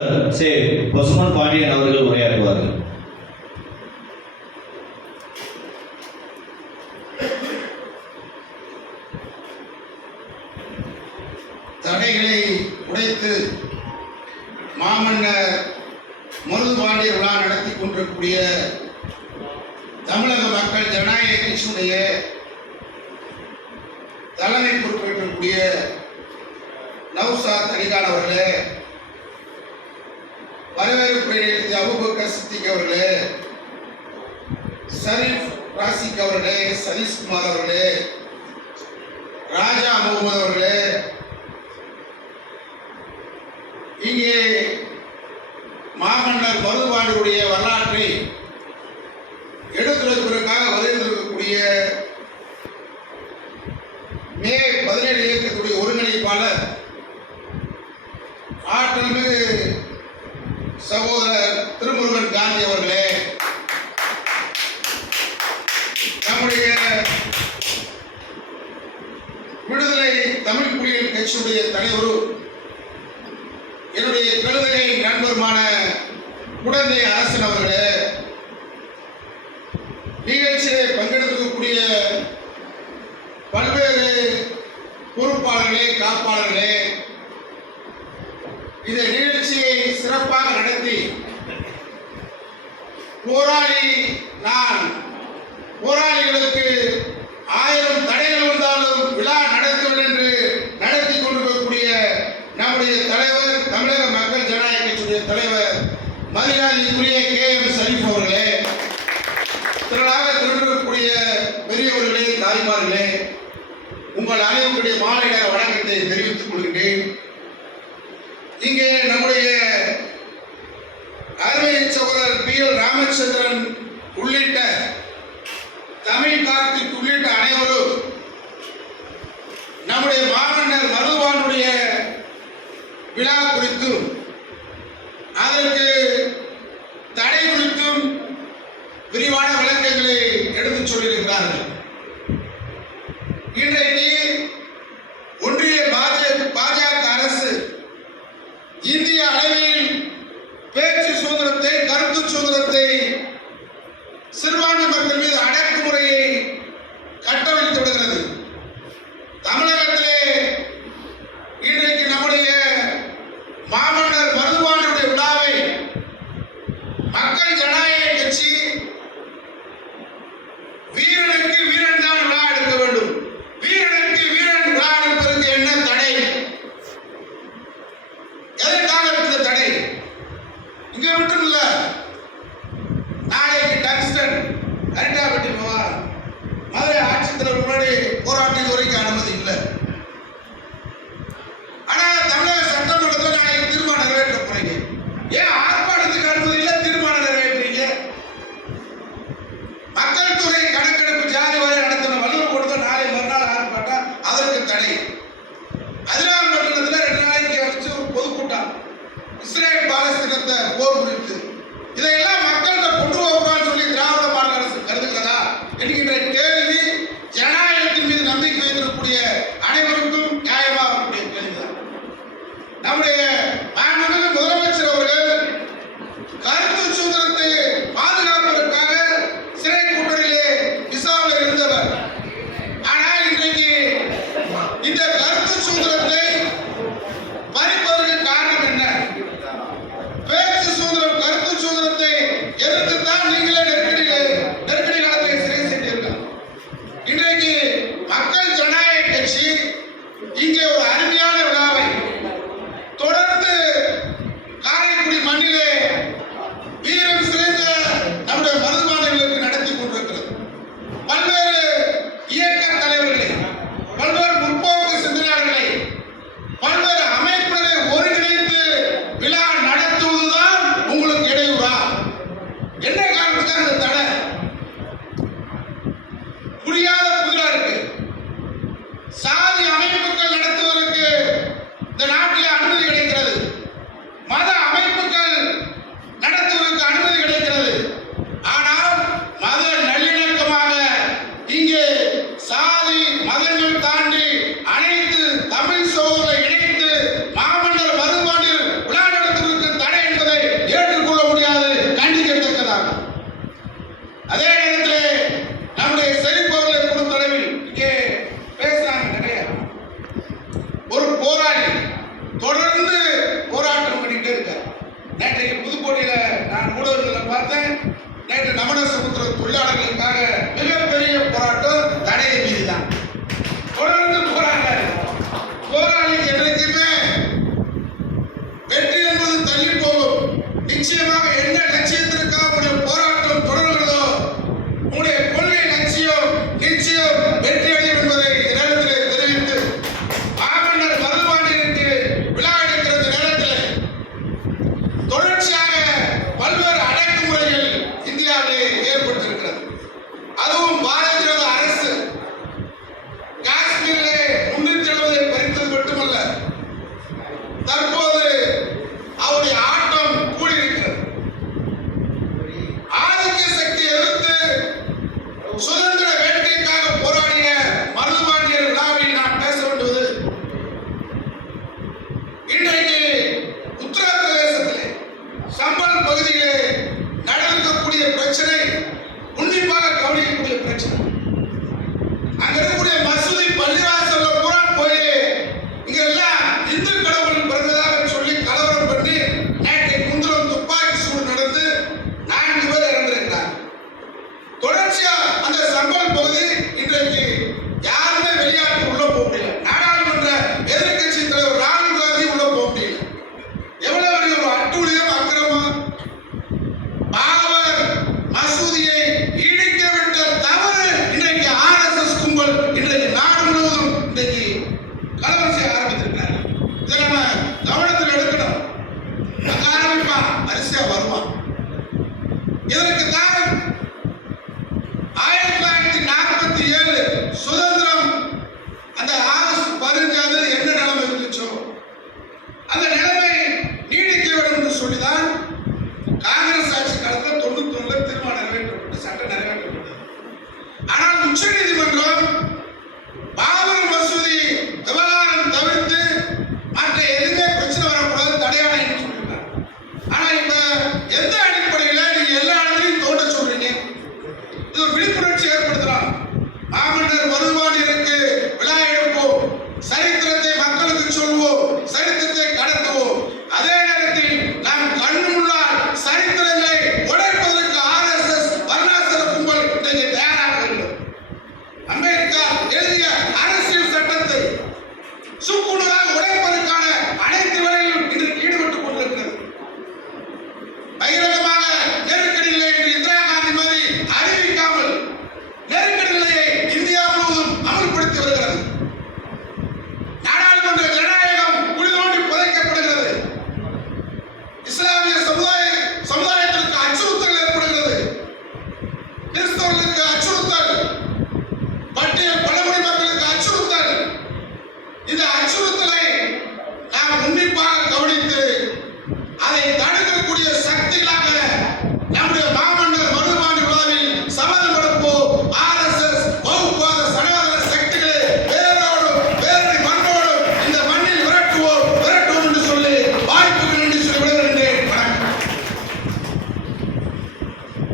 பசுமன் பாண்டியன் அவர்கள் உரையாற்றுவார்கள். தடைகளை உடைத்து மாமன்னர் மருதுபாண்டியர் விழா நடத்தி கொண்டிருக்கக்கூடிய தமிழக மக்கள் ஜனநாயக கட்சியுடைய தலைமை பொறுப்பேற்றக்கூடிய நௌசாத் அலிகான் அவர்களே, வரவேற்புரை நிகழ்த்திய அபூபக்கர் சித்திக் அவர்களே, ஷரீஃப் ராசிக் அவர்களே, சதீஷ்குமார் அவர்களே, ராஜா முகமது அவர்களே, இங்கே மாமன்னர் மருதுபாண்டியருடைய வரலாற்றை எடுத்துரைப்பதற்காக வருகின்றிருக்கக்கூடிய மே 17 இயக்கத்துடைய ஒருங்கிணைப்பாளர் ஆற்றல்மிகு சகோதரர் திருமுருகன் காந்தி அவர்களே, நம்முடைய விடுதலை தமிழ் புலிகள் கட்சியுடைய தலைவரும் என்னுடைய கழுதகை நண்பருமான குடந்தை அரசன் அவர்களே, நிகழ்ச்சியை பங்கெடுக்கக்கூடிய பல்வேறு பொறுப்பாளர்களே, காப்பாளர்களே, இந்த நிகழ்ச்சியை சிறப்பாக நடத்தி போராளி நான், போராளிகளுக்கு 1000 தடைகள் வந்தாலும் விழா நடத்துவேன் என்று நடத்தி கொண்டிருக்கக்கூடிய நம்முடைய தலைவர், தமிழக மக்கள் ஜனநாயக கட்சியுடைய தலைவர் மரியாதைக்குரிய KM ஷரீஃப் அவர்களே, திரளாக திரண்டிருக்கக்கூடிய பெரியவர்களே, தாய்மார்களே, உங்கள் அனைவருடைய மாலை நேர வணக்கத்தை தெரிவித்துக் கொள்கின்றேன். இங்கே நம்முடைய அருமை சகோதரர் PL ராமச்சந்திரன் உள்ளிட்ட தமிழ் கார்த்திக் உள்ளிட்ட அனைவரும் நம்முடைய மாமன்னர் மருதுபாண்டியருடைய விழா குறித்தும் அதற்கு தடை குறித்தும் விரிவான விளக்கங்களை எடுத்துச் சொல்லியிருக்கிறார்கள். இன்றைக்கு ஒன்றிய பாஜக அரசு இந்திய அளவில் பேச்சு சுதந்திரத்தை, கருத்து சுதந்திரத்தை, சிறுபான்மை மக்கள் மீது அடக்குமுறையை கட்டவிழ்த்து விடுகிறது. தமிழகத்திலே இன்றைக்கு நம்முடைய மாமன்னர் மருதுபாண்டியருடைய விழாவை மக்கள் ஜனநாயக கட்சி வீரனுக்கு வீரன் தான் விழா எடுக்க வேண்டும், வீரனுக்கு வீரன் விழா எடுப்பதற்கு என்ன தடை? எதற்காக இந்த தடை? இங்க மட்டும் இல்ல, நாளைக்கு டங்ஸ்டன் அரிட்டாபட்டி விவகாரம், மதுரை ஆட்சித்தலைவர் முன்னாடி போராட்டம் வரைக்கும் அனுமதி இல்லை. ஆனா தமிழக சட்டமன்றத்தில் நாளைக்கு தீர்மானம் நிறைவேற்ற போறீங்க. ஏன் ஆர்ப்பாட்டத்துக்கு அனுமதி இல்லை, தீர்மானம் நிறைவேற்றீங்க? மக்கள் தொகை கணக்கெடுப்பு ஜாதி வாரி நடத்தின வள்ளுவர் கொடுத்த நாளை மறுநாள் ஆர்ப்பாட்டம், அதற்கு தடை. அதிராம் பட்டணத்தில் 2 நாளைக்கு வச்சு ஒரு பொதுக்கூட்டம், இஸ்ரேல் பாலஸ்தீனத்தை போர் குறித்து, இதையெல்லாம் மக்கள்கிட்ட கொண்டு போகணும்னு சொல்லி திராவிட மாடல் அரசு கருதுகிறதா என்கின்ற கேள்வி ஜனநாயகத்தின் மீது நம்பிக்கை வைத்திருக்கக்கூடிய அனைவருக்கும் நியாயமாக இருக்கக்கூடிய கேள்விதான். நம்முடைய மாண்புமிகு முதலமைச்சர் அவர்கள் கருத்து சுதந்திரத்தை பாதுகாப்பதற்காக சிறை கூட்டணியிலே விசாவில் இருந்தவர். ஆனால் இன்றைக்கு இந்த கருத்து சுதந்திரத்தை பறிப்பதற்கு காரணம் என்ன? பேச்சு சுதந்திரம், கருத்து நிச்சயமாக என்ன லட்சியத்திற்காக உங்களுடைய போராட்டம் தொடர்கிறதோ உங்களுடைய கொள்கை லட்சியம் நிச்சயம் வெற்றி அடையும் என்பதை இந்த நேரத்திலே தெரிவித்து மாமன்னர் மருதுபாண்டியனுக்கு விழா எடுக்கிற இந்த நேரத்தில் தொடர்ச்சியாக பல்வேறு அடக்குமுறைகள் இந்தியாவிலே ஏற்பட்டிருக்கிறது. அதுவும் பாரதிய ஜனதா அரசு காஷ்மீரிலே 370 பறித்தது மட்டுமல்ல, தற்போது அவருடைய ஆட்டம் கூடியிருக்கிறது. ஆதிக்க சக்தி எதிர்த்து சுதந்திர வேட்கைக்காக போராடிய மருதுபாண்டியர் விழாவில் நாம் பேச வேண்டுவது இன்றைக்கு உத்தரப்பிரதேசத்திலே சம்பல் பகுதியிலே நடந்திருக்கக்கூடிய பிரச்சனை உன்னிப்பாக கவனிக்கக்கூடிய பிரச்சனை. அங்க இருக்கக்கூடிய மசூதி பள்ளிவாசல்ல பூரா போய் இங்க எல்லாம் இந்து கடவுள் பிறந்ததாக சொல்லி கலவரம் பண்ணி நேற்று குந்தரம் துப்பாக்கி சூடு நடந்து 4 பேர் இறந்திருக்கிறார். தொடர்ச்சியா அந்த சம்பல் பகுதி இன்றைக்கு யாருமே வெளியாட்டு உள்ள போக முடியல. நாடாளுமன்ற எதிர்க்கட்சி தலைவர் ராகுல் காந்தி உள்ள போக முடியல. எவ்வளவு பெரிய ஒரு அட்டூழியம் அக்கிரமம்! பாபர் மசூதியை இடிக்க விட்ட தவறு இன்றைக்கு ஆர்எஸ்எஸ் கும்பல் இன்றைக்கு நாடு முழுவதும் இன்றைக்கு கலவரம் செய்ய ஆரம்பித்திருக்கிறார்கள். இதை நம்ம கவனத்தில் எடுக்கணும். அங்க ஆரம்பிப்பான், வரிசையா வருவான். இதற்கு தான்